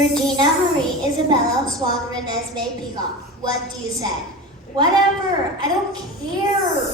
Regina Marie Isabella Swan Renesmee Peacock. What do you say? Whatever, I don't care.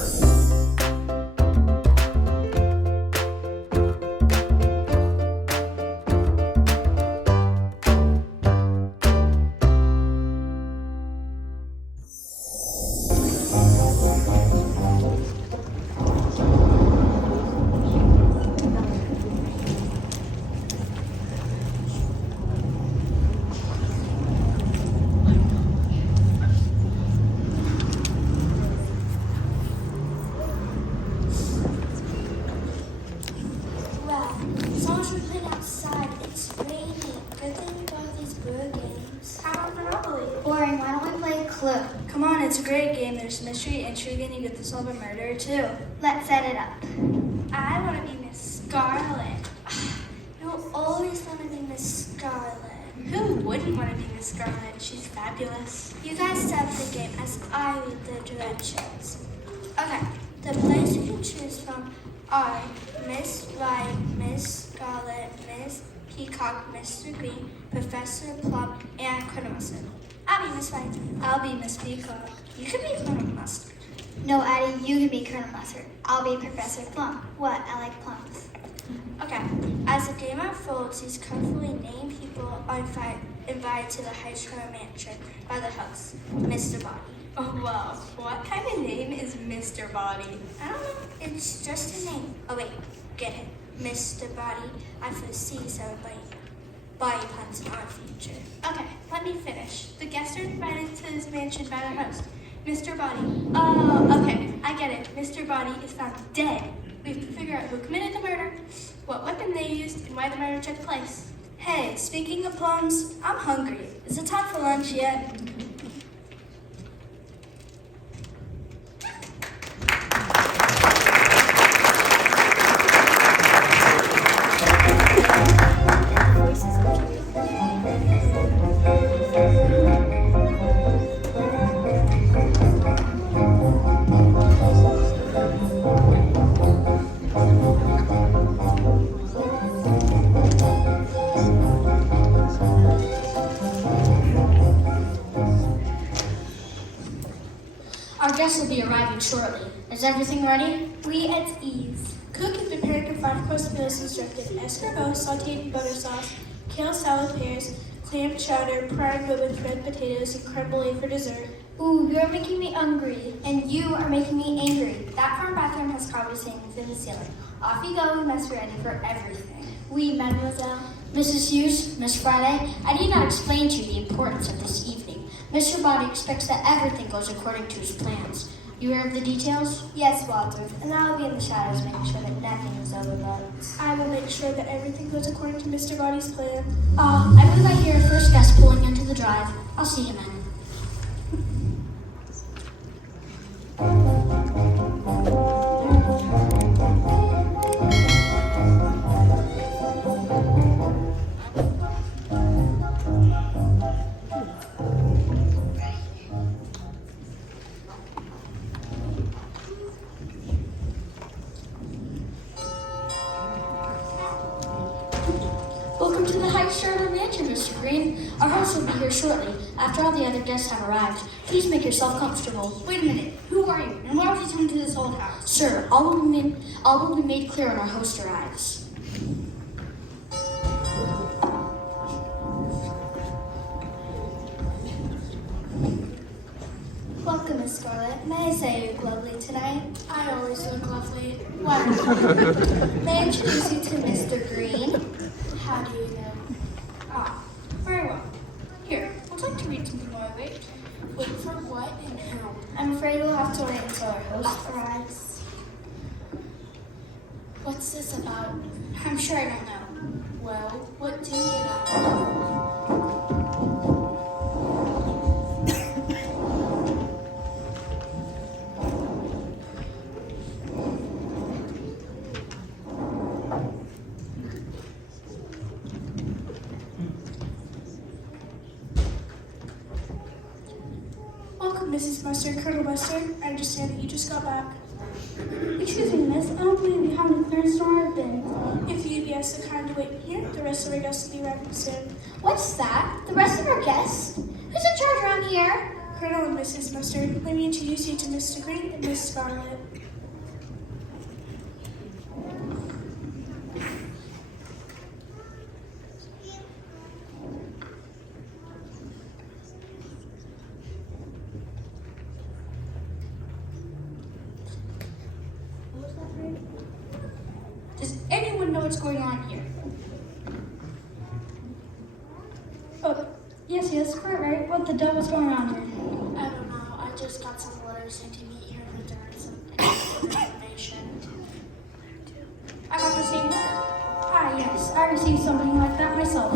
Someone should play outside. It's raining. Good thing you got these bird games. How about Monopoly? Boring. Why don't we play Clue? Come on, it's a great game. There's mystery, intrigue, and you get to solve a murder too. Let's set it up. I want to be Miss Scarlet. You always want to be Miss Scarlet. Who wouldn't want to be Miss Scarlet? She's fabulous. You guys start the game as I read the directions. Okay, the players you can choose from are Miss Wright, Miss Scarlet, Miss Peacock, Mr. Green, Professor Plum, and Colonel Mustard. I'll be Miss Wright. I'll be Miss Peacock. You could be Colonel Mustard. No, Addie, you can be Colonel Mustard. I'll be Professor Plum. What? I like plums. Okay, as the game unfolds, these carefully named people are invited to the high school mansion by the host, Mr. Body. Oh, wow. What kind of name is Mr. Body? I don't know, it's just a name. Oh wait, get it. Mr. Body, I foresee some body puns in our future. Okay, let me finish. The guests are invited to this mansion by their host, Mr. Body. Oh, okay, I get it. Mr. Body is found dead. We have to figure out who committed the murder, what weapon they used, and why the murder took place. Hey, speaking of plums, I'm hungry. Is it time for lunch yet? Our guests will be arriving shortly. Is everything ready? We at ease. Cook is preparing a 5-course meal as instructed. Escargot, sauteed in butter sauce, kale salad pears, clam chowder, prime rib with red potatoes, and creme brulee for dessert. Ooh, you're making me hungry. And you are making me angry. That farm bathroom has carved hangings in the ceiling. Off you go, we must be ready for everything. Oui, mademoiselle. Mrs. Hughes, Miss Friday, I need not explain to you the importance of this evening. Mr. Body expects that everything goes according to his plans. You aware of the details? Yes, Walter. And I'll be in the shadows making sure that nothing is overlooked. I will make sure that everything goes according to Mr. Body's plan. I believe I hear a first guest pulling into the drive. I'll see him in. Welcome to the High Charlotte Mansion, Mr. Green. Our host will be here shortly, after all the other guests have arrived. Please make yourself comfortable. Wait a minute. Who are you? And why was you coming to this old house? Sir, all will be made clear when our host arrives. Welcome, Miss Scarlet. May I say you look lovely tonight? I always look lovely. Wow. May I introduce you to Mr. Green? How do you know? Ah, very well. Here, would you like to read something while I wait? Wait for what and how? I'm afraid we'll have to wait until our host arrives. What's this about? I'm sure I don't know. Well, what do you know? Welcome, Mrs. Mustard, Colonel Mustard. I understand that you just got back. Excuse me, miss. I don't believe you have any clearance to our bin. If you'd be so kind to wait here, the rest of our guests will be arriving soon. What's that? The rest of our guests? Who's in charge around here? Colonel and Mrs. Mustard, let me introduce you to Mr. Green and Miss Scarlet. Does anyone know what's going on here? Oh, yes, quite right. What the devil's going on here? I don't know. I just got some letters saying to meet here for dinner and some information. I got the same letter. Ah, yes, I received something like that myself.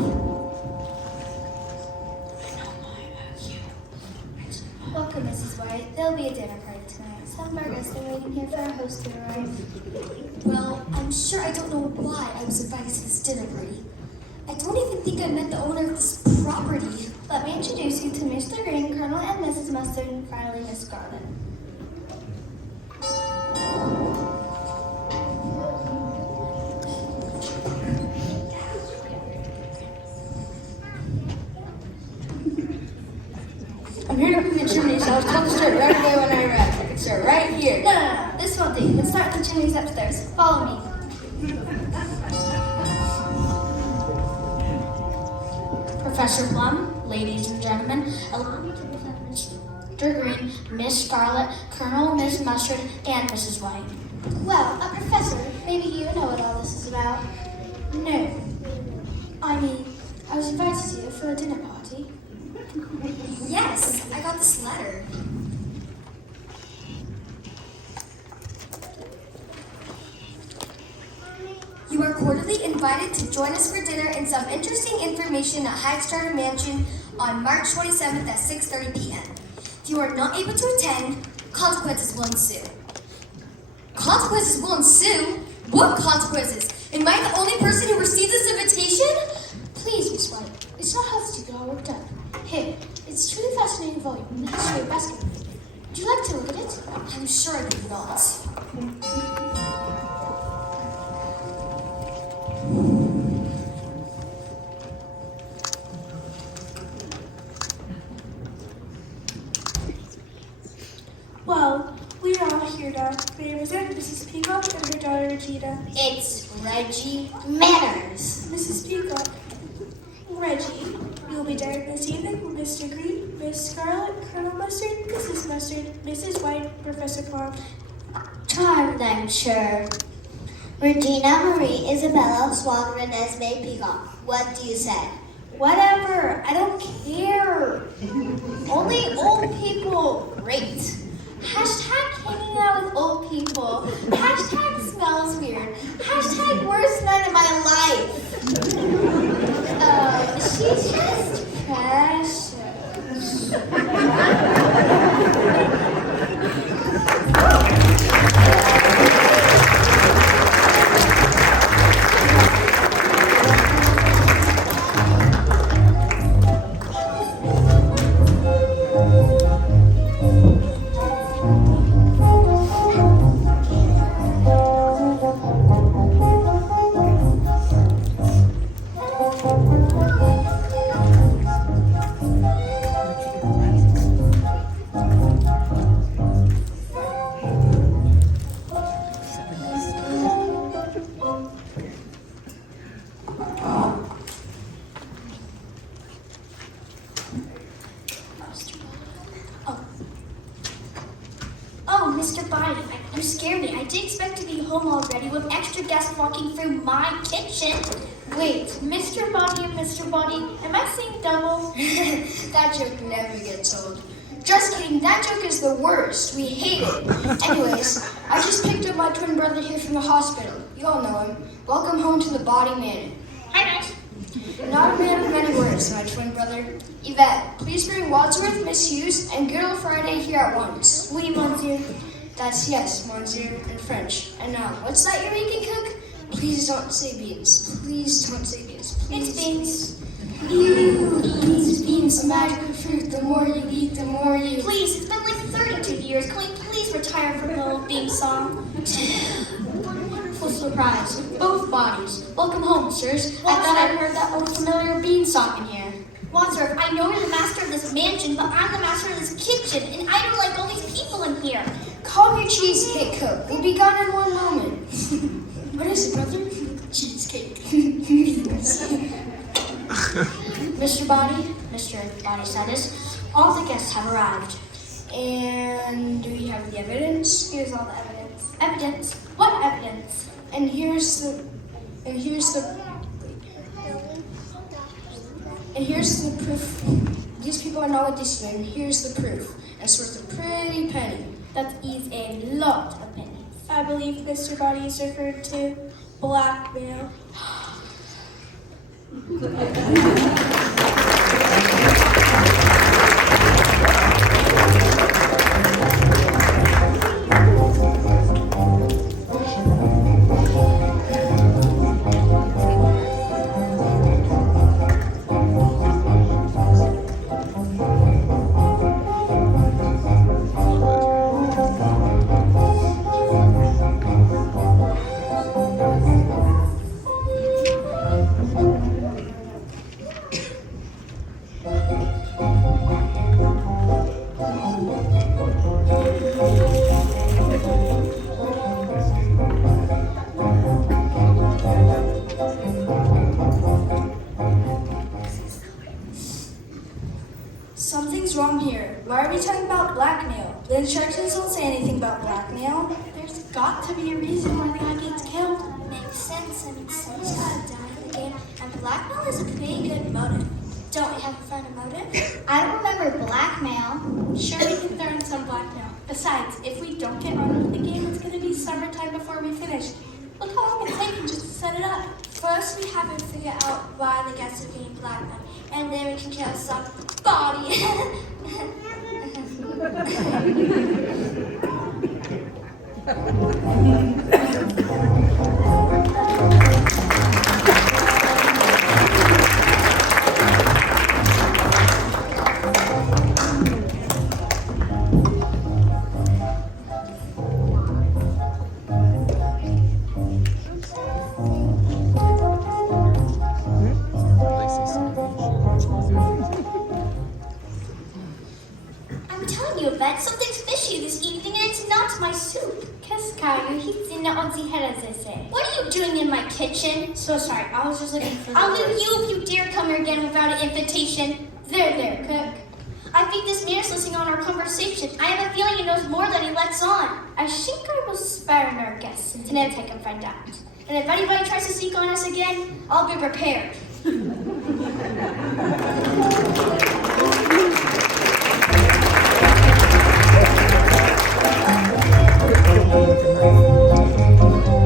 Welcome, Mrs. White. There'll be a dinner party tonight. Some of our guests are waiting here for our host to arrive. Well, I'm sure I don't know why I was invited to this dinner party. I don't even think I met the owner of this property. Let me introduce you to Mr. Green, Colonel and Mrs. Mustard, and finally Miss Scarlet. I'm here to clean the chimney, so I was told to start right away when I arrived. I can start right here. No. This won't do. Let's start the chimneys upstairs. Follow me. Professor Plum, ladies and gentlemen, allow me to present Mr. Green, Miss Scarlet, Colonel, Miss Mustard, and Mrs. White. Well, a professor, maybe you know what all this is about. No. I mean, I was invited to you for a dinner party. Yes, I got this letter. You are cordially invited to join us for dinner and some interesting information at High Starter Mansion on March 27th at 6:30 p.m. If you are not able to attend, consequences will ensue. Consequences will ensue? What consequences? Am I the only person who receives this invitation? Please, Miss White, it's not healthy to get all worked up. Here, it's a truly fascinating volume in the history of basketball. Would you like to look at it? I'm sure I did not. Well, we are all here to present Mrs. Peacock and her daughter Regina. It's Reggie Manners. Mrs. Peacock, Reggie, you will be dining this evening with Mr. Green, Miss Scarlet, Colonel Mustard, Mrs. Mustard, Mrs. White, Professor Plum. Charmed, I'm sure. Regina Marie Isabella Swan Renesmee Peacock. What do you say? Whatever. I don't care. Only old people. Great. Hashtag hanging out with old people. Hashtag smells weird. Hashtag worst night of my life. She's just precious. Oh, Mr. Biden, you scared me. I didn't expect to be home already with extra guests walking through my kitchen. Wait, Mr. Body and Mr. Body, am I seeing double? That joke never gets old. Just kidding, that joke is the worst. We hate it. Anyways, I just picked up my twin brother here from the hospital. You all know him. Welcome home to the Body Man. Hi, guys. Not a man of many words, my twin brother. Yvette, please bring Wadsworth, Miss Hughes, and good old Friday here at once. Oui, monsieur. That's yes, monsieur, in French. And now, what's that you're making, cook? Please don't say beans. Please don't say beans. Please. It's beans. Ew, beans, beans. It's magical fruit. The more you eat, the more you... Please, it's been like 32 years. Can we please retire from the old theme song? What a wonderful surprise. Both bodies. Welcome home, sirs. I thought I heard that old familiar bean song in here. Wadsworth, I know you're the master of this mansion, but I'm the master of this kitchen, and I don't like all these people in here. Call me Cheesecake Cook. We'll be gone in one moment. What is it, brother? Cheesecake. Mr. Body status, all the guests have arrived. And do we have the evidence? Here's all the evidence. Evidence? What evidence? And here's the proof. These people are not with this man. Here's the proof. It's worth a pretty penny. That is a lot of pennies. I believe Mr. Body is referred to blackmail. Something's wrong here. Why are we talking about blackmail? The instructions don't say anything about blackmail. There's got to be a reason why the guy gets killed. Makes sense. I mean, someone's gotta die in the game, and blackmail is a pretty good motive. Don't we have to find a motive? I don't remember blackmail. Sure, we can throw in some blackmail. Besides, if we don't get on with the game, it's going to be summertime before we finish. Look how long it's taken just to set it up. First, we have to figure out why the guests are being blackmailed, and then we can kill some body. I'm telling you, Yvette, something's fishy this evening, and it's not my soup. What are you doing in my kitchen? So sorry, I was just looking for I'll leave you if you dare come here again without an invitation. There, cook. I think this man is listening on our conversation. I have a feeling he knows more than he lets on. I think I will spare our guests until I can find out. And if anybody tries to sneak on us again, I'll be prepared.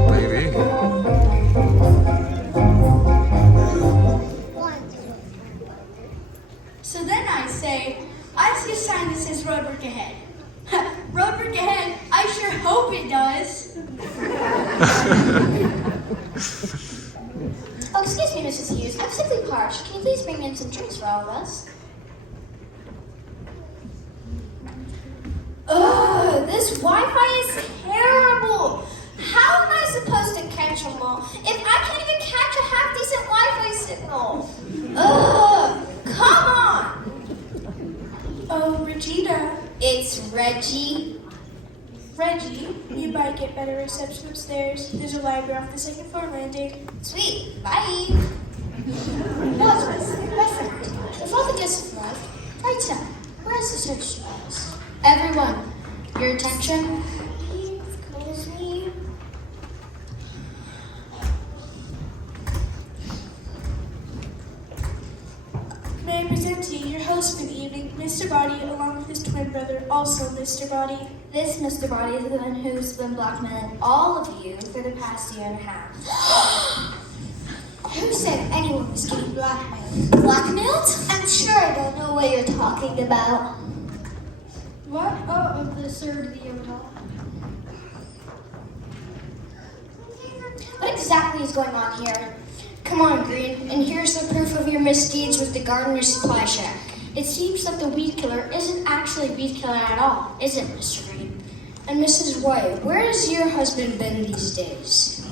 Maybe. So then I say, I see a sign that says road work ahead. Road work ahead? I sure hope it does. Oh, excuse me, Mrs. Hughes. I'm simply parched. Can you please bring in some drinks for all of us? Ugh, this Wi-Fi is terrible. How am I supposed to catch them all if I can't even catch a half-decent Wi-Fi signal? Ugh, come on. Oh, Regina. It's Reggie. Reggie, you might get better reception upstairs. There's a library off the second floor landing. Sweet, bye. Wadsworth, my friend, if all the guests have left, right now, where's the search files? Everyone, your attention. Excuse me. May I present to you your host for the evening, Mr. Body, along with his twin brother, also Mr. Body. This Mr. Body is the one who's been blackmailing all of you for the past year and a half. Who said anyone was getting blackmailed? Blackmailed? I'm sure I don't know what you're talking about. What? Oh, of the third of the overall. What exactly is going on here? Come on, Green, and here's the proof of your misdeeds with the gardener's supply shack. It seems that the weed killer isn't actually a weed killer at all, is it, Mr. Green? And Mrs. White, where has your husband been these days?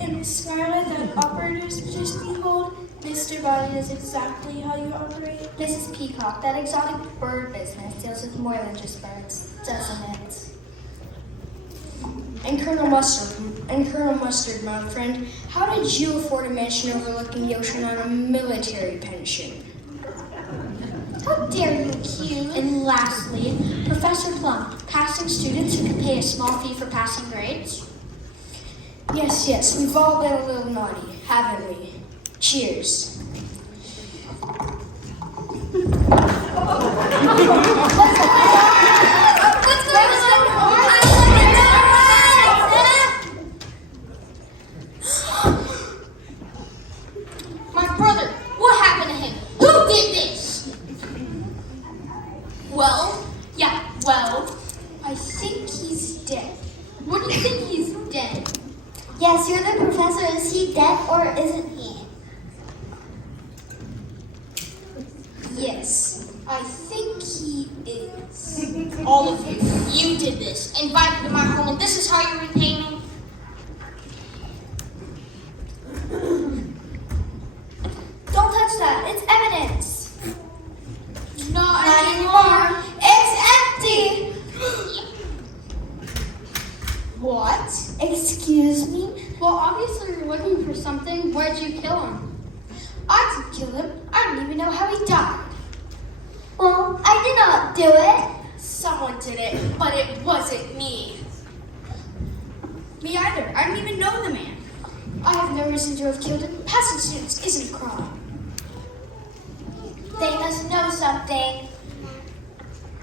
And Miss Scarlett, that operator's just behold, Mr. Body is exactly how you operate. Mrs. Peacock, that exotic bird business deals with more than just birds, doesn't it? And Colonel Mustard, my friend, how did you afford a mansion overlooking the ocean on a military pension? How dare you accuse? And lastly, Professor Plum, passing students who can pay a small fee for passing grades? Yes, we've all been a little naughty, haven't we? Cheers. My brother, what happened to him? Who did this? Well, I think he's dead. What do you think he's dead? Yes, you're the professor. Is he dead or isn't he? Yes, I think he is. All of you. You did this. Invited me to my home, and this is how you repay me? Don't touch that. It's evidence. Not anymore. It's empty. What? Excuse me? Well, obviously you're looking for something. Where'd you kill him? I didn't kill him. I don't even know how he died. Well, I did not do it. someone did it, but it wasn't me. Me either. I don't even know the man. I have no reason to have killed him. Passing students isn't a crime. They must know something.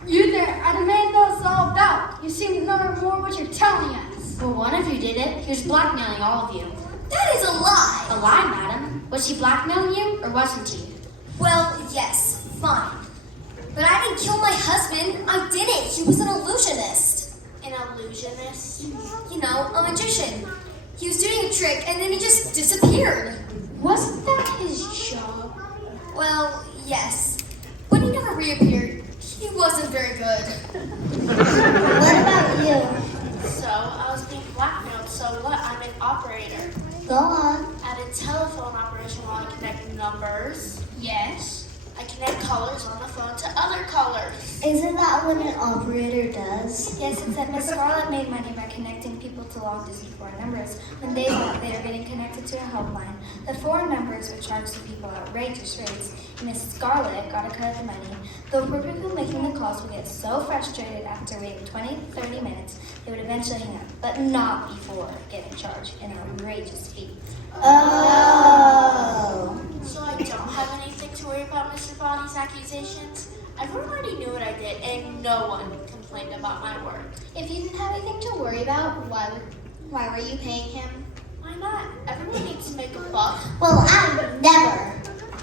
You there, I demand those all about. You seem to know more what you're telling us. Well, one of you did it. He was blackmailing all of you. That is a lie. A lie, madam. Was he blackmailing you, or wasn't he? Well, yes, fine. But I didn't kill my husband. I didn't. He was an illusionist. An illusionist? You know, a magician. He was doing a trick and then he just disappeared. Wasn't that his job? Well, yes. When he never reappeared, he wasn't very good. What about you? So, I was being blackmailed, so what? I'm an operator. Go on. At a telephone operation while I connect numbers. Yes. I connect callers on the phone to other callers. Isn't that what an operator does? Yes, except Miss Scarlett made money by connecting people to long-distance foreign numbers when they thought they were getting connected to a helpline. The foreign numbers would charge the people outrageous rates, and Miss Scarlett got a cut of the money. The poor people making the calls would get so frustrated after waiting 20-30 minutes, they would eventually hang up, but not before getting charged an outrageous fee. Oh. So I don't have anything to worry about Mr. Body's accusations? Everyone already knew what I did, and no one complained about my work. If you didn't have anything to worry about, why were you paying him? Why not? Everyone needs to make a buck. Well, I never.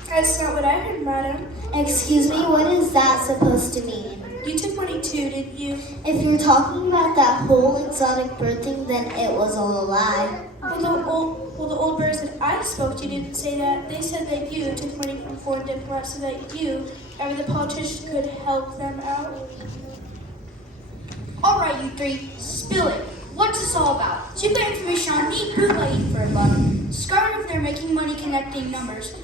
That's not what I heard, madam. Excuse me, what is that supposed to mean? You took money too, didn't you? If you're talking about that whole exotic bird thing, then it was all a lie. Well, the old birds that I spoke to didn't say that. They said that you took money from foreign diplomats so that you, or the politicians, could help them out. All right, you three, spill it. What's this all about? So you got information on me, bootlegging for a buck. Scarlet over there making money connecting numbers.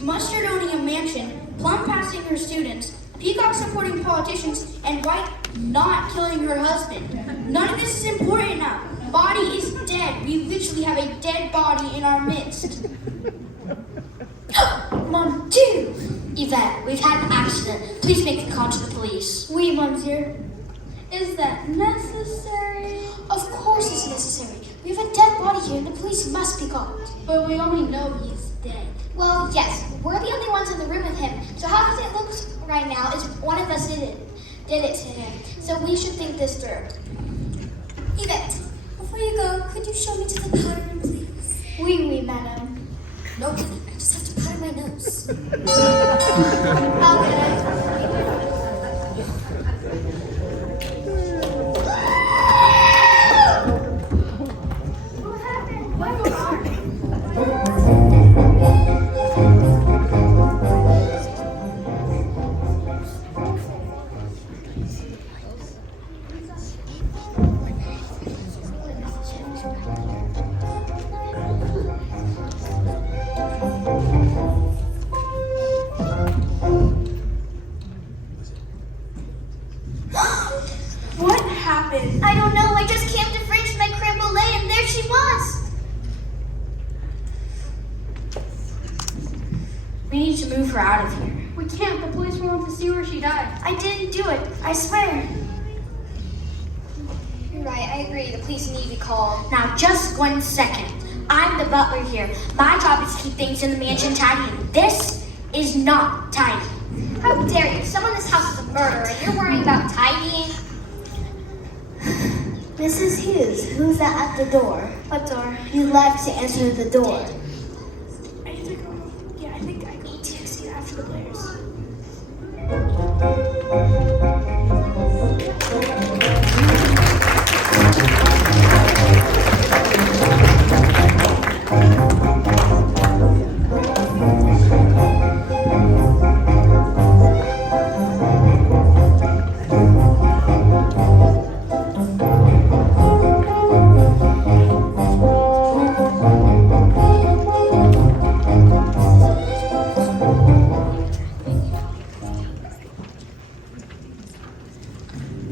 Mustard owning a mansion. Plum passing her students. Peacock supporting politicians. And White not killing her husband. None of this is important now. Body is dead. We literally have a dead body in our midst. Mon Dieu! Yvette, we've had an accident. Please make the call to the police. Oui, monsieur. Is that necessary? Of course it's necessary. We have a dead body here and the police must be called. But we only know he's dead. Well, yes, we're the only ones in the room with him. So how does it look right now is one of us did it to him. So we should think this through. Yvette, before you go, could you show me to the powder room, please? Oui, madam. No kidding, I just have to powder my nose. need to move her out of here. We can't. The police will want to see where she died. I didn't do it. I swear. You're right, I agree. The police need to be called. Now, just 1 second. I'm the butler here. My job is to keep things in the mansion tidy, and this is not tidy. How dare you? Someone in this house is a murderer and you're worrying about tidying? Mrs. Hughes, who's that at the door? What door? You left to enter the door. I have to go. Yeah, I think I go to see after the players.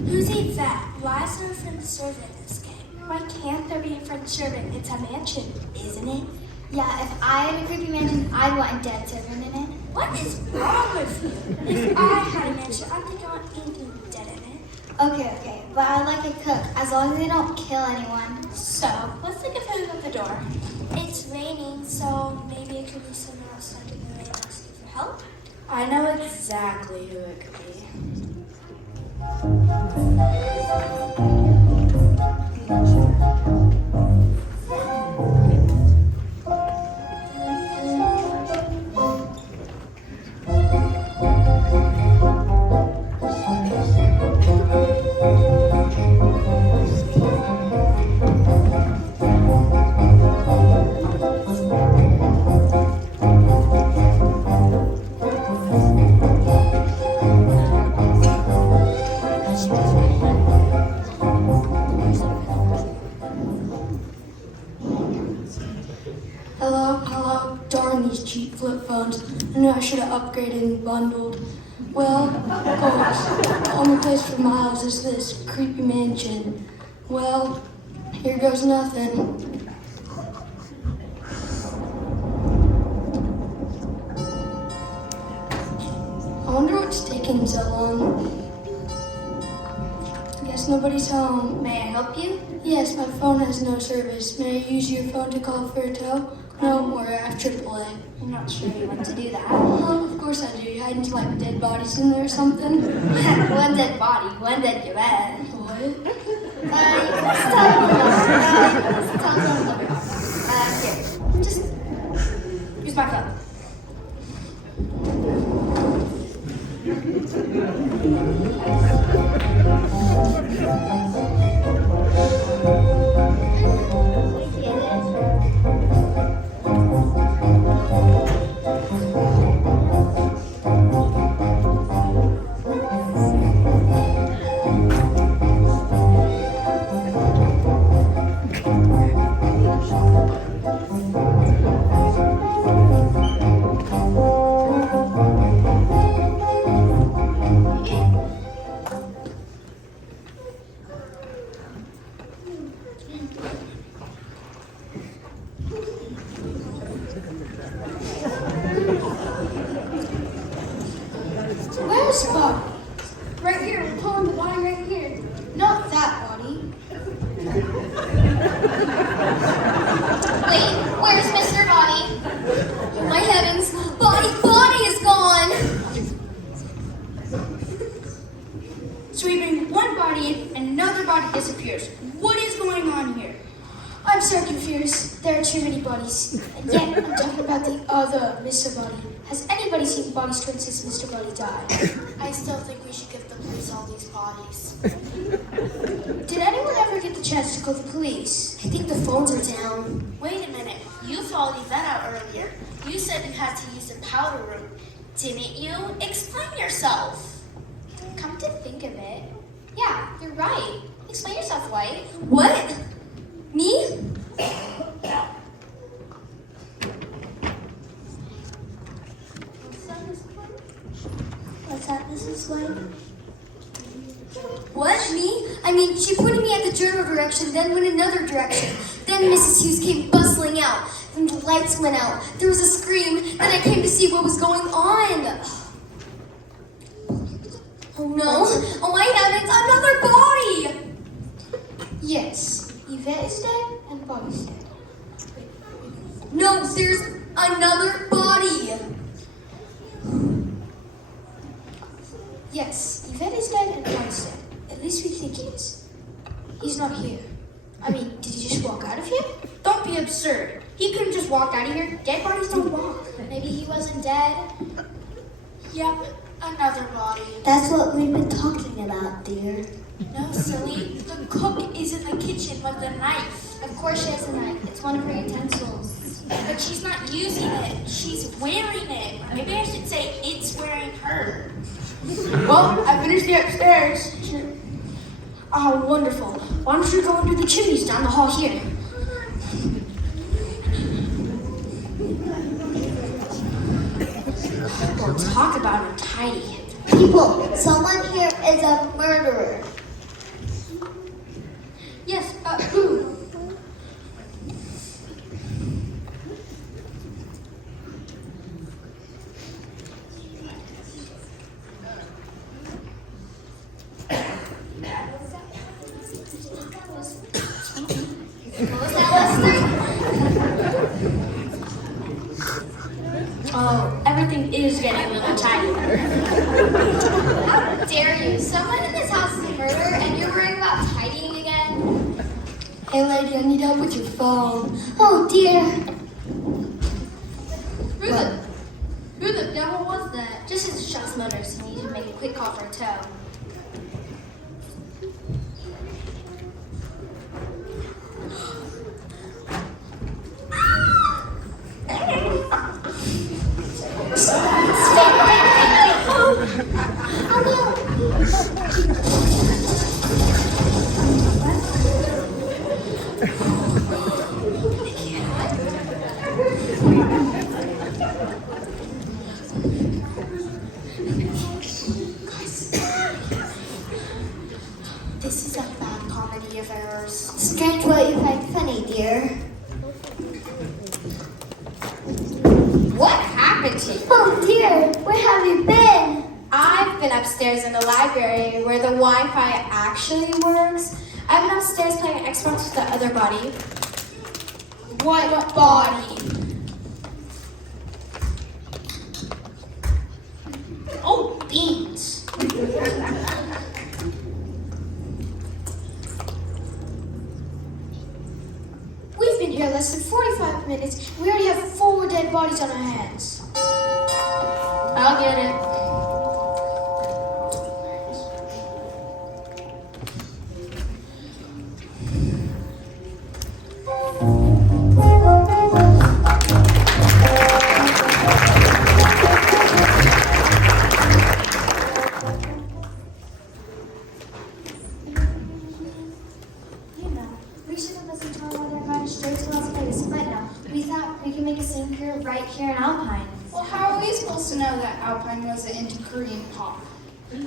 Who's eats that? Why is there a French servant in this game? Why can't there be a French servant? It's a mansion, isn't it? Yeah, if I had a creepy mansion, I'd want a dead servant in it. What is wrong with you? If I had a mansion, I think I want anything dead in it. Okay, but I like a cook, as long as they don't kill anyone. So, let's think of who's at the door. It's raining, so maybe it could be someone else stuck in the rain asking for help. I know exactly who it could be. Hello, darn these cheap flip phones. I knew I should have upgraded and bundled. Well, of course, the only place for miles is this creepy mansion. Well, here goes nothing. I wonder what's taking so long. I guess nobody's home. May I help you? Yes, my phone has no service. May I use your phone to call for a tow? No, we're at AAA. I'm not sure you want to do that. Oh, of course I do. You hiding like dead bodies in there or something? One dead body, one dead bed. What? You can just tell them. Here, just use my phone. Where's the body? Right here. We're pulling the body right here. Not that body. Wait, where's Mr. Body? My heavens, body is gone! Sweeping one body in and another body disappears. What is going on here? I'm so confused. There are too many bodies. And yet, I'm talking about the other Mr. Body. Has anybody seen bodies twins since Mr. Body died? I still think we should give the police all these bodies. Did anyone ever get the chance to call the police? I think the phones are down. Wait a minute. You followed Yvette out earlier. You said you had to use the powder room. Didn't you? Explain yourself. Come to think of it. Yeah, you're right. Explain yourself, White. What? Me? What's that, Mrs. White? What? Me? I mean, she pointed me at the general direction, then went another direction. Then Mrs. Hughes came bustling out. Then the lights went out. There was a scream. Then I came to see what was going on. Oh no! Oh my heavens! Another body! Yes, Yvette is dead and Bobby's dead. No, there's another body. Yes, Yvette is dead and Bobby's dead. At least we think he is. He's not here. I mean, did he just walk out of here? Don't be absurd. He couldn't just walk out of here. Dead bodies don't walk. Maybe he wasn't dead. Yep, another body. That's what we've been talking about, dear. No, silly. The cook is in the kitchen with the knife. Of course she has a knife. It's one of her utensils. But she's not using it. She's wearing it. Maybe I should say it's wearing her. Well, I finished the upstairs. Oh, wonderful. Why don't you go and do the chimneys down the hall here? Well, talk about untidy. People, someone here is a murderer. Yes, who? Oh, everything is getting a little tidy. How dare you? Someone in this house is a murderer and you're worrying about tidying again? Hey, lady, I need help with your phone. Oh dear. Who the devil was that? Just as the shop's motors, you need to make a quick call for a tow. This is a bad comedy of errors. Strange what you find funny, dear. What happened to you? Oh dear, where have you been? I've been upstairs in the library where the Wi-Fi actually works. I've been upstairs playing Xbox with the other body. What body? Oh, beans. We've been here less than 45 minutes. We already have 4 dead bodies on our hands. I'll get it. We should have listened to our mother and gone straight to Las Vegas, but no. We thought we could make a scene here right here in Alpine. Well, how are we supposed to know that Alpine wasn't into Korean pop? Okay,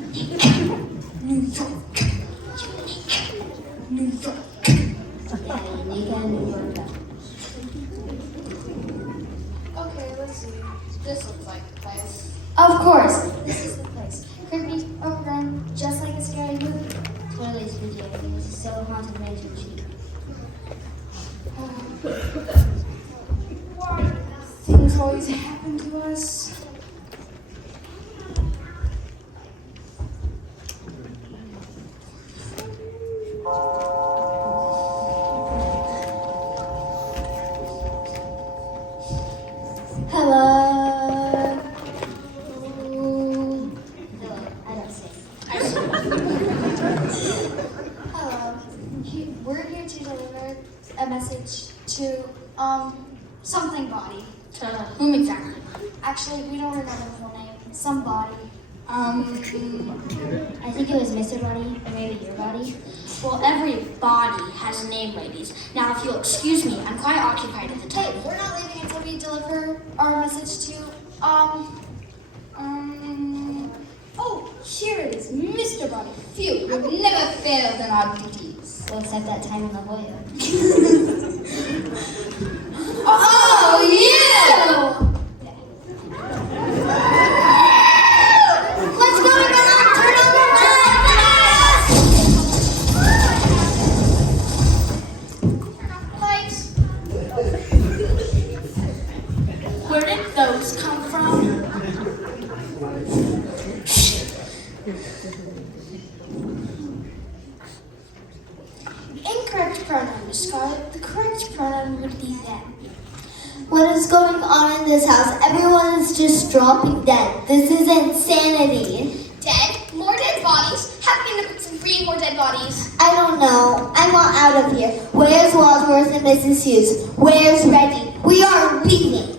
let's see. This looks like the place. Of course, this is the place. Creepy, overgrown, just like a scary movie. Totally spooky. This is so haunted mansion cheap. Why do things always happen to us? Hello. Hello, I don't say. Hello. We're here to deliver a message to, something body. To whom exactly? Actually, we don't remember the full name. Somebody. I think it was Mr. Body, or maybe your body. Well, every body has a name, ladies. Now, if you'll excuse me, I'm quite occupied at the Hey, time. we're not leaving until we deliver our message to, oh, here it is, Mr. Body. Phew, I've never failed in our duties. Well, except that time in La Jolla. Oh! Incorrect pronoun, Miss Scarlett. The correct pronoun would be them. What is going on in this house? Everyone is just dropping dead. This is insanity. Dead? More dead bodies? How can you bring more dead bodies? I don't know. I want out of here. Where's Wadsworth and Mrs. Hughes? Where's Reggie? We are leaving.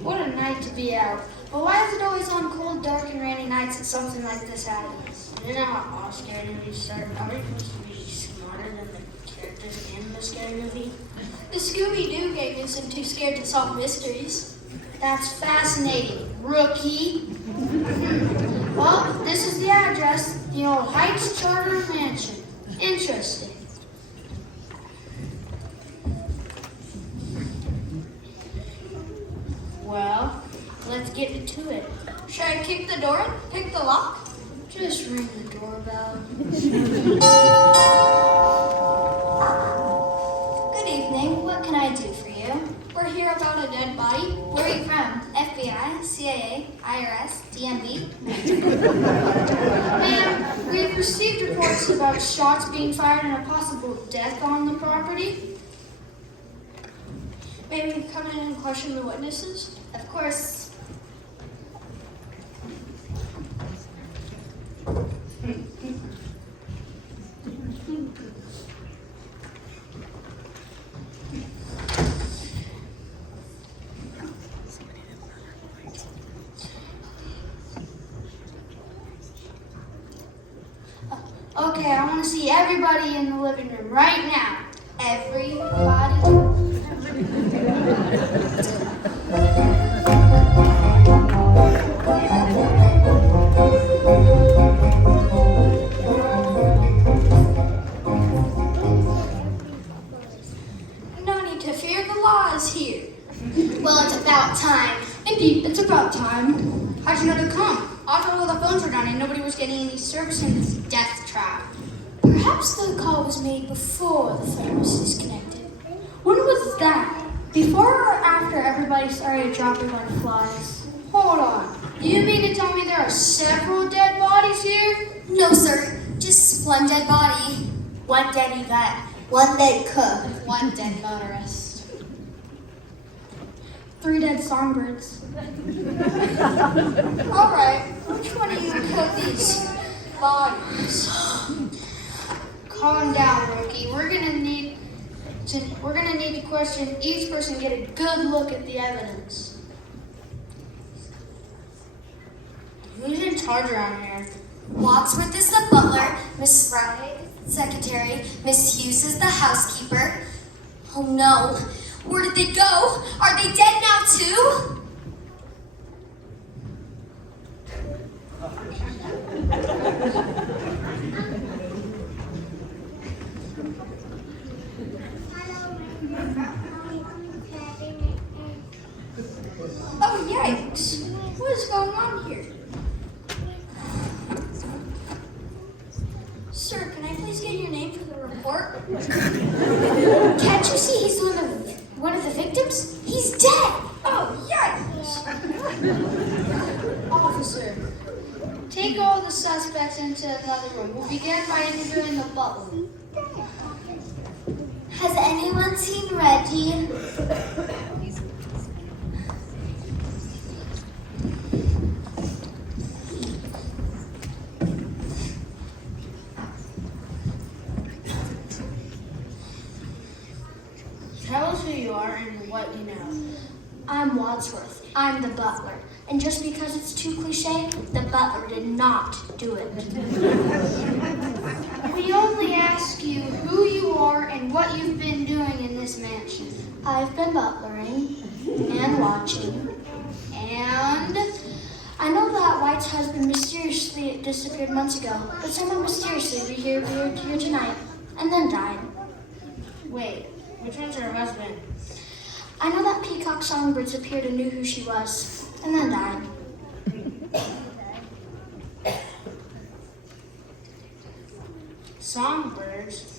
What a night to be out. But why is it always on cold, dark, and rainy nights that something like this happens? You know how all scary movies start? Are we supposed to be smarter than the characters in the scary movie? The Scooby-Doo gang isn't too scared to solve mysteries. That's fascinating, rookie. Well, this is the address, the old Heights Charter Mansion. Interesting. Well, let's get into it. Should I kick the door and pick the lock? Just ring the doorbell. Good evening. What can I do for you? We're here about a dead body. Where are you from? FBI, CIA, IRS, DMV? Ma'am, we have received reports about shots being fired and a possible death on the property. May we come in and question the witnesses? Of course. Okay, I want to see everybody in the living room right now. Everybody. No need to fear, the law is here. Well, it's about time. Indeed, it's about time. How'd you know to come? I thought all the phones were down and nobody was getting any service in this death trap. Perhaps the call was made before the phone was disconnected. When was that? Before or after everybody started dropping like flies? Hold on. Do you mean to tell me there are several dead bodies here? No, sir. Just one dead body. One dead Yvette. One dead cook. One dead motorist. 3 dead songbirds. All right. Which one of you killed these bodies? Calm down, rookie. We're gonna need to question each person and get a good look at the evidence. Who's in charge around here? Wadsworth is the butler, Miss Friday is the secretary, Miss Hughes is the housekeeper. Oh no, where did they go? Are they dead now too? Oh, yikes. What is going on here? Sir, can I please get your name for the report? Can't you see he's one of the victims? He's dead! Oh, yikes! Officer, take all the suspects into another room. We'll begin by interviewing the butler. Has anyone seen Reggie? Tell us who you are and what you know. I'm Wadsworth. I'm the butler. And just because it's too cliche, the butler did not do it. We only ask you who you are and what you've been doing in this mansion. I've been butlering and watching. And I know that White's husband mysteriously Bobby disappeared months ago, but someone mysteriously reappeared here tonight and then died. Wait, which one's her husband? I know that Peacock songbirds appeared and knew who she was, and then died. Songbirds?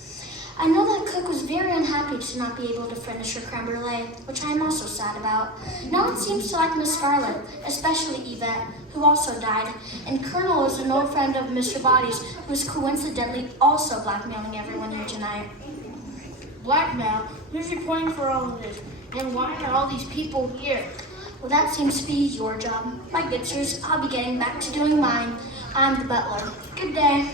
I know that Cook was very unhappy to not be able to finish her creme brulee, which I am also sad about. No one seems to like Miss Scarlet, especially Yvette, who also died, and Colonel is an old friend of Mr. Body's, who is coincidentally also blackmailing everyone here tonight. Blackmail? Who's reporting for all of this? And why are all these people here? Well, that seems to be your job. Like good sirs, I'll be getting back to doing mine. I'm the butler. Good day.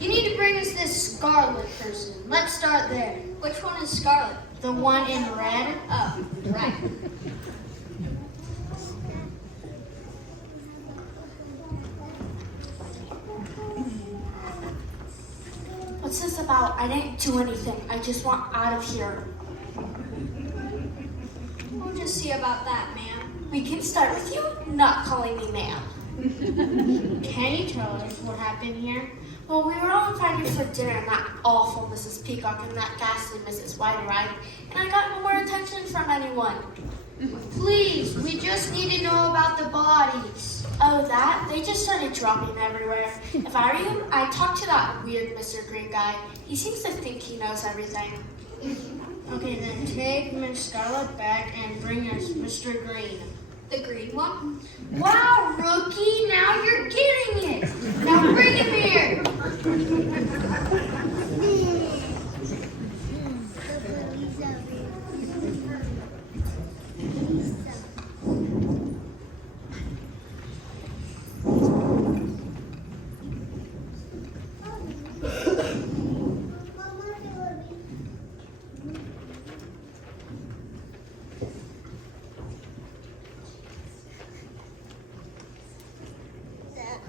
You need to bring us this Scarlet person. Let's start there. Which one is Scarlet? The one in red? Oh, right. What's this about? I didn't do anything. I just want out of here. We'll just see about that, ma'am. We can start with you not calling me ma'am. Can you tell us what happened here? Well, we were all invited for dinner and that awful Mrs. Peacock and that ghastly Mrs. Whiteride, and I got no more attention from anyone. Please, we just need to know about the bodies. Oh, that? They just started dropping everywhere. If I were you, I'd talk to that weird Mr. Green guy. He seems to think he knows everything. Okay, then take Miss Scarlet back and bring us Mr. Green. The green one? Wow, rookie, now you're getting it. Now bring him here.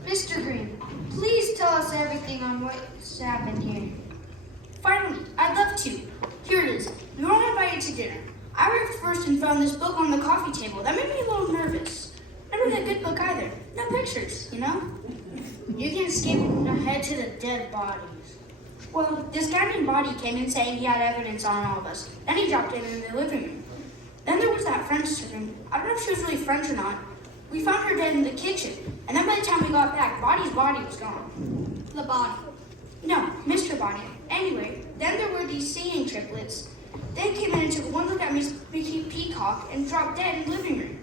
Mr. Green, please tell us everything on what's happened here. Finally, I'd love to. Here it is. We were all invited to dinner. I arrived first and found this book on the coffee table. That made me a little nervous. Never that good book either. No pictures, you know? You can skip ahead to the dead bodies. Well, this guy named Body came in saying he had evidence on all of us. Then he dropped in the living room. Then there was that French student. I don't know if she was really French or not. We found her dead in the kitchen. And then by the time we got back, Body's body was gone. The body. No, Mr. Body. Anyway, then there were these singing triplets. They came in and took one look at Miss Peacock and dropped dead in the living room.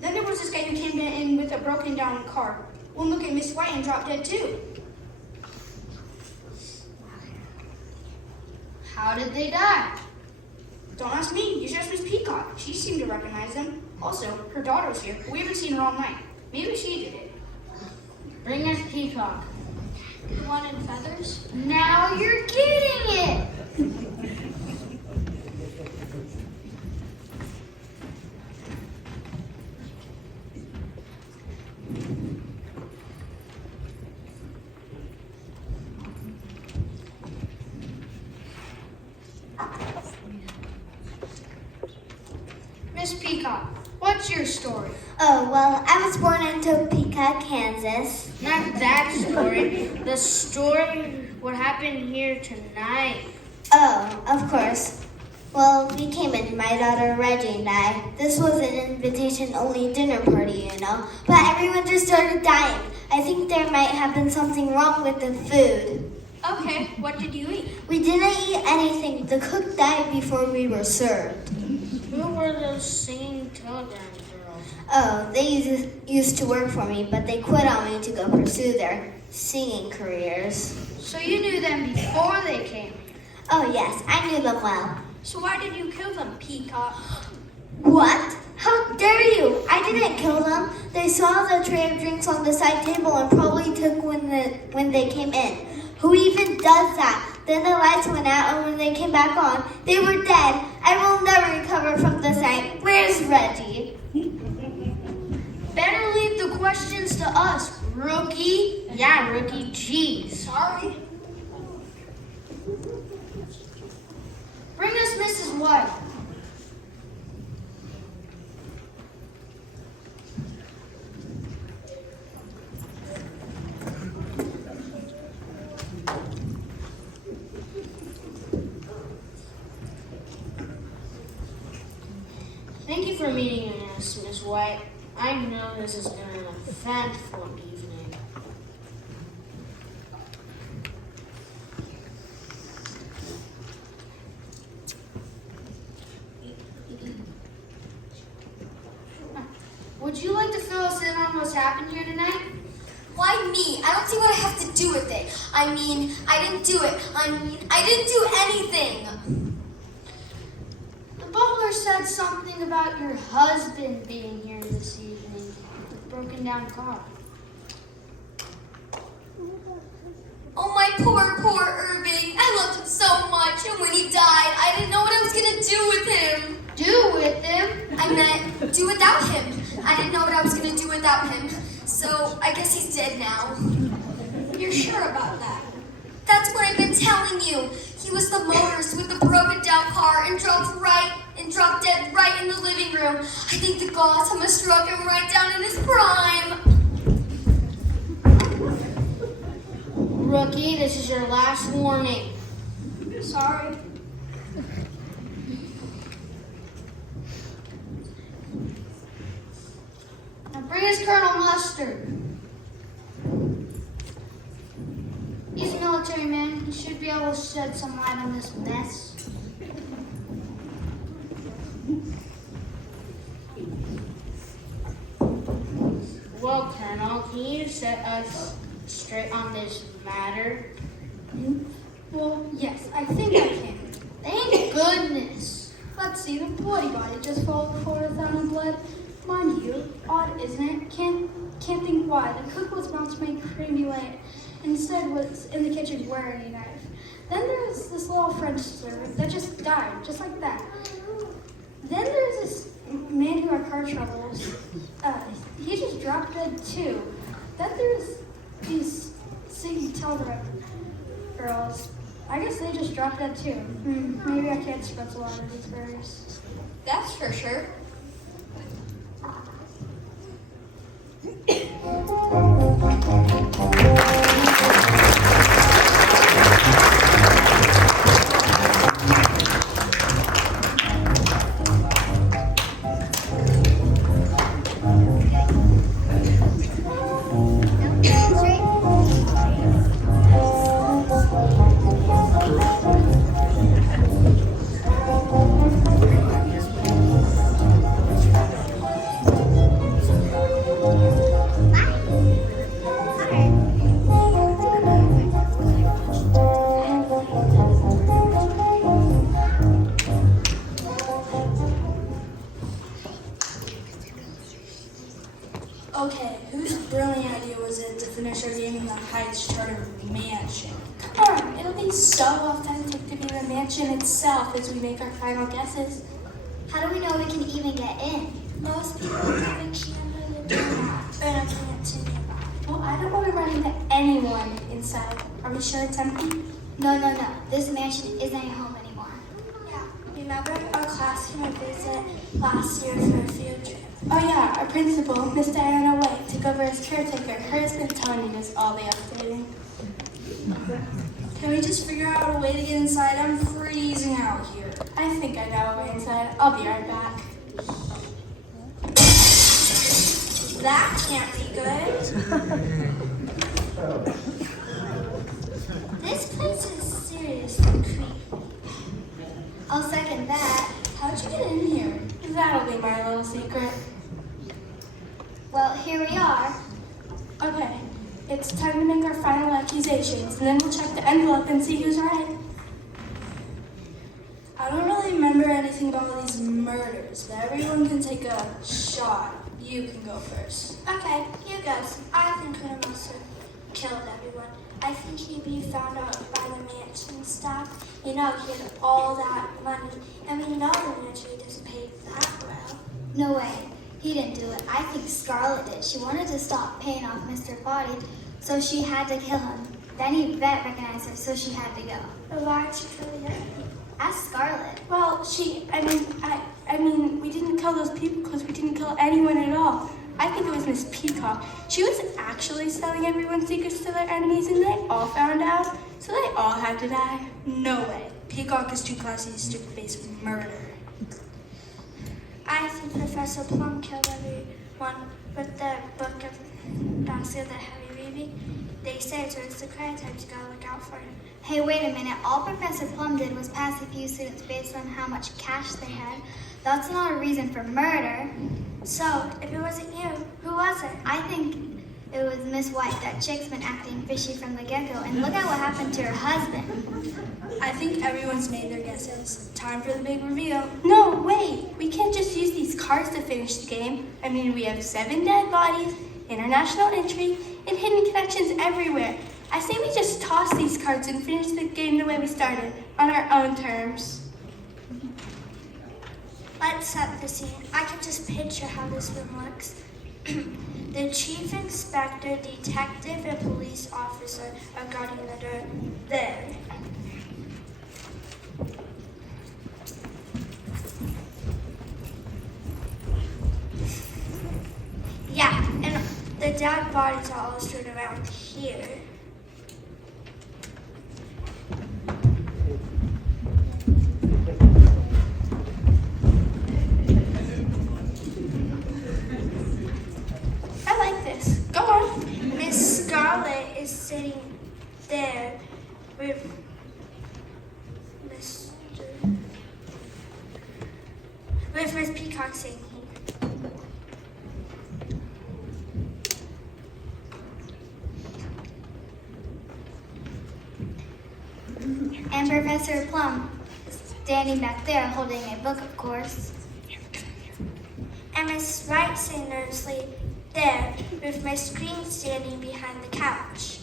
Then there was this guy who came in with a broken down car. One look at Miss White and dropped dead too. How did they die? Don't ask me, you should ask Miss Peacock. She seemed to recognize them. Also, her daughter was here. We haven't seen her all night. Maybe she did it. Bring us Peacock. The one in feathers? Now you're getting it! Miss Peacock, what's your story? Oh, well, I was born in Topeka, Kansas. Not that story. The story, what happened here tonight. Oh, of course. Well, we came in, my daughter Reggie and I. This was an invitation-only dinner party, you know. But everyone just started dying. I think there might have been something wrong with the food. Okay, what did you eat? We didn't eat anything. The cook died before we were served. Who were those singing telegram girls? Oh, they used to work for me, but they quit on me to go pursue their singing careers. So you knew them before they came. Oh, yes, I knew them well. So why did you kill them, Peacock? What? How dare you? I didn't kill them. They saw the tray of drinks on the side table and probably took when they came in. Who even does that? Then the lights went out, and when they came back on, they were dead. I will never recover from the sight. Where's Reggie? Better leave the questions to us, rookie. Yeah, rookie, jeez. Sorry. Bring us Mrs. White. you for meeting us, Miss White. I know this has been an eventful evening. Would you like to fill us in on what's happened here tonight? Why me? I don't see what I have to do with it. I mean, I didn't do it. I didn't do anything. The butler said something about your husband being here this evening with a broken down car. Oh, my poor Irving. I loved him so much, and when he died, I didn't know what I was gonna do with him. Do with him? I meant do without him. I didn't know what I was gonna do without him. So I guess he's dead now. You're sure about that? That's what I've been telling you. He was the motorist with the broken down car and dropped dead right in the living room. I think the gods must have struck him right down in his prime. Rookie, this is your last warning. Sorry. Now bring us Colonel Mustard. He's a military man. He should be able to shed some light on this mess. Well, Colonel, can you set us straight on this matter? Well, yes, I think I can. Thank goodness. Let's see, the bloody body just fell before the fountain of blood. Mind you, odd, isn't it? Can't think why. The cook was about to make creamy late, instead was in the kitchen wearing a knife. Then there's this little French servant that just died, just like that. Then there's this man who had car troubles. He just dropped dead too. Then there's these singing telegraph girls. I guess they just dropped dead too. Maybe I can't spread a lot of these birds. That's for sure. Okay, whose brilliant idea was it to finish our game in the Heights Charter Mansion? Come on, it'll be so authentic to be the mansion itself as we make our final guesses. How do we know we can even get in? Most people have a key under the doormat, but I can't see nearby. Well, I don't want to run into anyone inside. Are we sure it's empty? No. This mansion isn't a home anymore. Yeah, remember our class came a visit last year for a field trip? Oh yeah, our principal, Miss Diana White, took over as caretaker. Her has been telling us all the updating. Can we just figure out a way to get inside? I'm freezing out here. I think I know a way inside. I'll be right back. That can't be good. This place is seriously creepy. I'll second that. How'd you get in here? That'll be my little secret. Well, here we are. Okay, it's time to make our final accusations, and then we'll check the envelope and see who's right. I don't really remember anything about all these murders, but everyone can take a shot. You can go first. Okay, you guys. I think Colonel Mustard killed everyone. I think he'd be found out by the mansion staff. You know, he had all that money, and we know the mansion doesn't pay that well. No way. He didn't do it. I think Scarlet did. She wanted to stop paying off Mr. Body, so she had to kill him. Then Yvette recognized her, so she had to go. But why'd she kill her? Ask Scarlet. Well, I mean, we didn't kill those people because we didn't kill anyone at all. I think it was Miss Peacock. She was actually selling everyone's secrets to their enemies, and they all found out, so they all had to die. No way. Peacock is too classy to face murder. I I think Professor Plum killed everyone with the book of basket that heavy reading. They say it's the crime types, you gotta look out for him. Hey, wait a minute. All Professor Plum did was pass a few students based on how much cash they had. That's not a reason for murder. So, if it wasn't you, who was it? I think it was Miss White. That chick's been acting fishy from the get-go, and look at what happened to her husband. I think everyone's made their guesses. Time for the big reveal. No, wait. We can't just use these cards to finish the game. I mean, we have 7 dead bodies, international entry, and hidden connections everywhere. I say we just toss these cards and finish the game the way we started, on our own terms. Let's set the scene. I can just picture how this room looks. The chief inspector, detective, and police officer are guarding the door there. Yeah, and the dead bodies are all strewn around here. I like this. Go on. Miss Scarlet is sitting there with Miss Peacock sitting here. And Professor Plum standing back there holding a book, of course. And Miss Wright sitting nervously there with Miss Green standing behind the couch.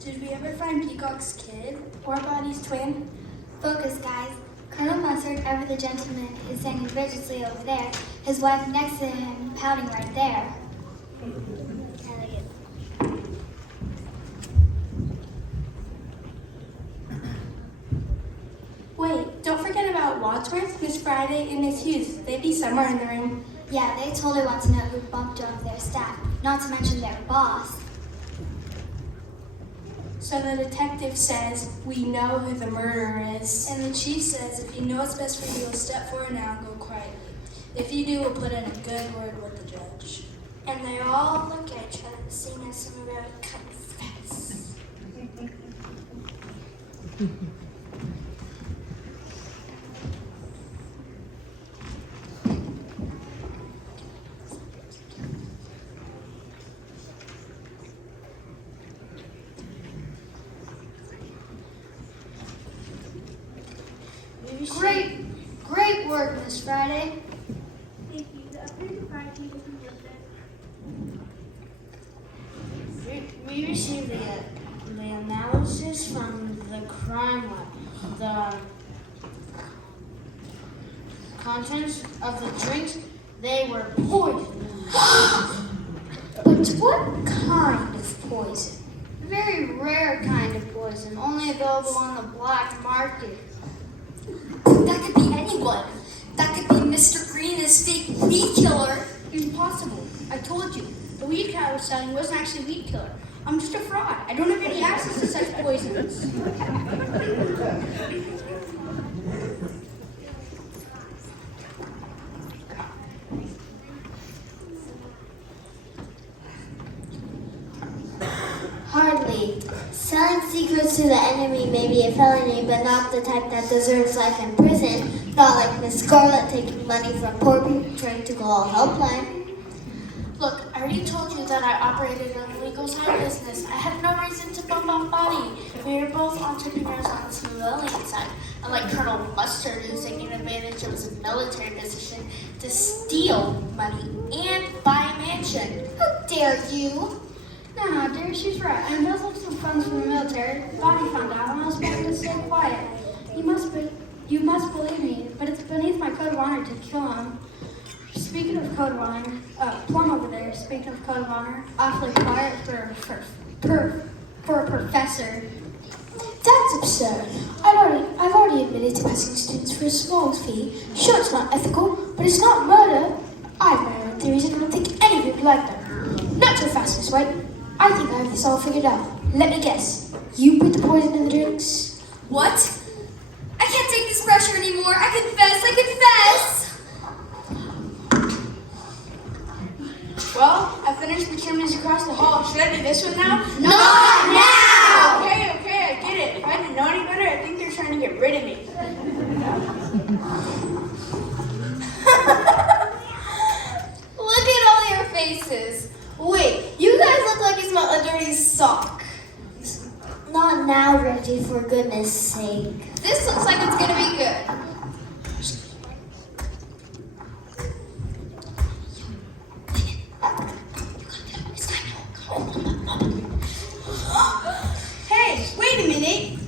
Did we ever find Peacock's kid? Or Body's twin? Focus, guys. Colonel Mustard, ever the gentleman, is standing vigorously over there. His wife next to him, pouting right there. Wait, don't forget about Wadsworth, Miss Friday, and Miss Hughes. They'd be somewhere in the room. Yeah, they totally want to know who bumped off their staff, not to mention their boss. So the detective says we know who the murderer is. And the chief says if you know what's best for you, you'll step forward now and go quietly. If you do, we'll put in a good word with the judge. And they all look at each other, seeing as some really confess. Great work, Miss Friday. Thank you. The upgrade party isn't worth it. We received the analysis from the crime lab. The contents of the drinks, they were poison. But what kind of poison? A very rare kind of poison, only available on the black market. That could be anyone. That could be Mr. Green and his fake weed killer. Impossible. I told you. The weed killer I was selling wasn't actually weed killer. I'm just a fraud. I don't have any access to such poisons. Hardly. Selling secrets to the enemy may be a felony, but not the type that deserves life in prison. Not like Miss Scarlet taking money from poor people trying to call a helpline. Look, I already told you that I operated an illegal side business. I had no reason to bump off Body. We were both entrepreneurs on the civilian side. Unlike Colonel Mustard, who's taking advantage of his military position to steal money and buy a mansion. How dare you? No, dear, she's right. I embezzled some funds from the military. Body found out, and I was supposed to stay quiet. You must believe me, but it's beneath my code of honor to kill him. Speaking of code of honor, Plum over there, speaking of code of honor, awfully quiet for a professor. That's absurd. I've already admitted to passing students for a small fee. Sure, it's not ethical, but it's not murder. I have my own theories and I don't think any of it would like them. Not so fast, Miss White. I think I have this all figured out. Let me guess. You put the poison in the drinks? What? I can't take this pressure anymore. I confess. Well, I finished the chimneys across the hall. Should I do this one now? Not now! Okay, I get it. If I didn't know any better, I think they're trying to get rid of me. Look at all your faces. Wait, you guys look like you smell a dirty sock. Not now, Reggie, for goodness sake. This looks like it's gonna be good. Hey, wait a minute.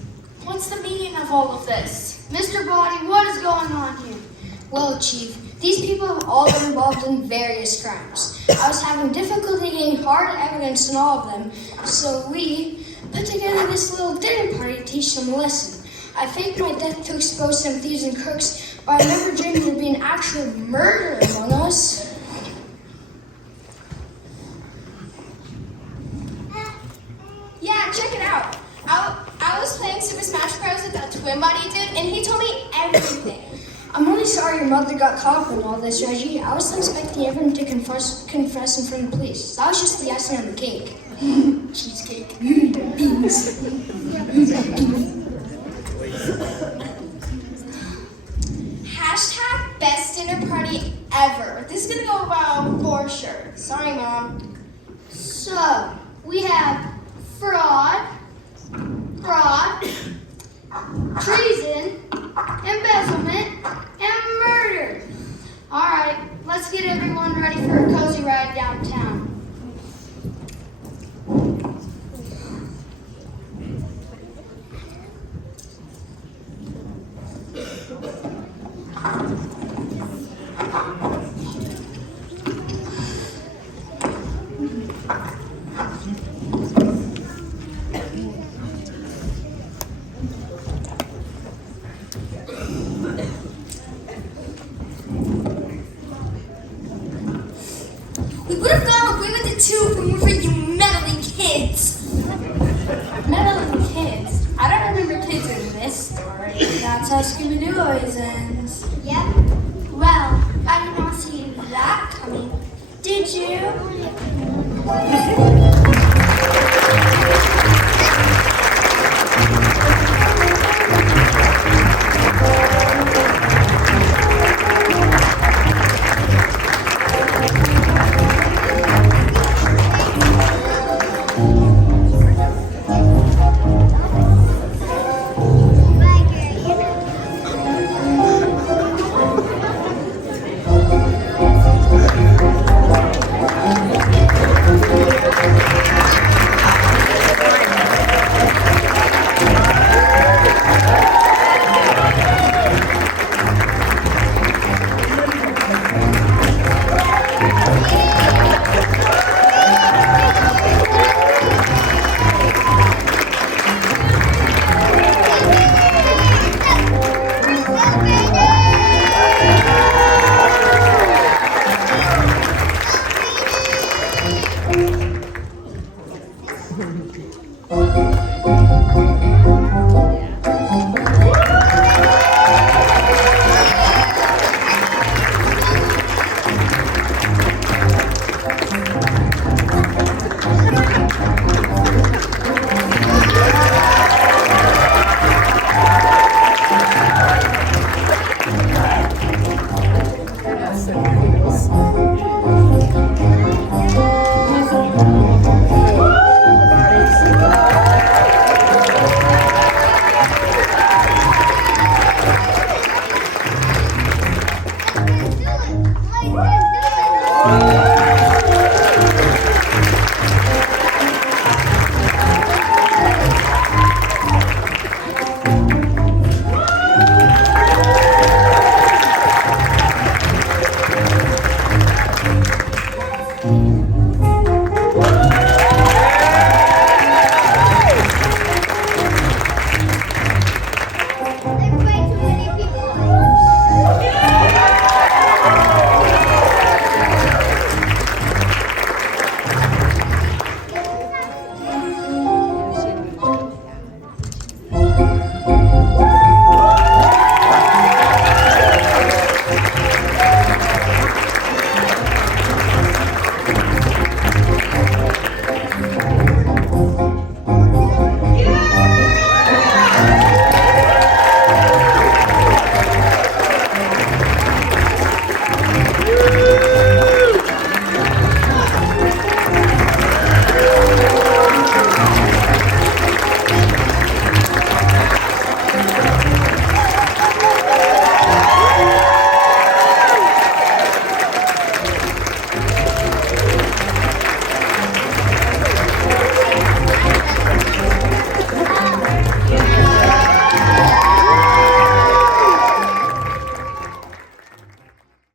What's the meaning of all of this? Mr. Body, what is going on here? Well, Chief, these people have all been involved in various crimes. I was having difficulty getting hard evidence in all of them, so we put together this little dinner party to teach them a lesson. I faked my death to expose some thieves and crooks, but I remember dreaming there'd be an actual murder among us. Yeah, check it out. I was playing Super Smash Bros. With that twin body dude, and he told me everything. I'm really sorry your mother got caught up in all this, Reggie. I wasn't expecting everyone to confess in front of the police. That was just the icing on the cake. Cheesecake. Beans. Hashtag best dinner party ever. This is gonna go viral for sure. Sorry, Mom. So, we have fraud, treason, embezzlement, and murder. All right, let's get everyone ready for a cozy ride downtown. We would have gone away with it too if we were for you meddling kids. Meddling kids? I don't remember kids in this story. That's how Scooby-Doo always ends. Yep. Well, I did not see that coming. Did you? Let's do it.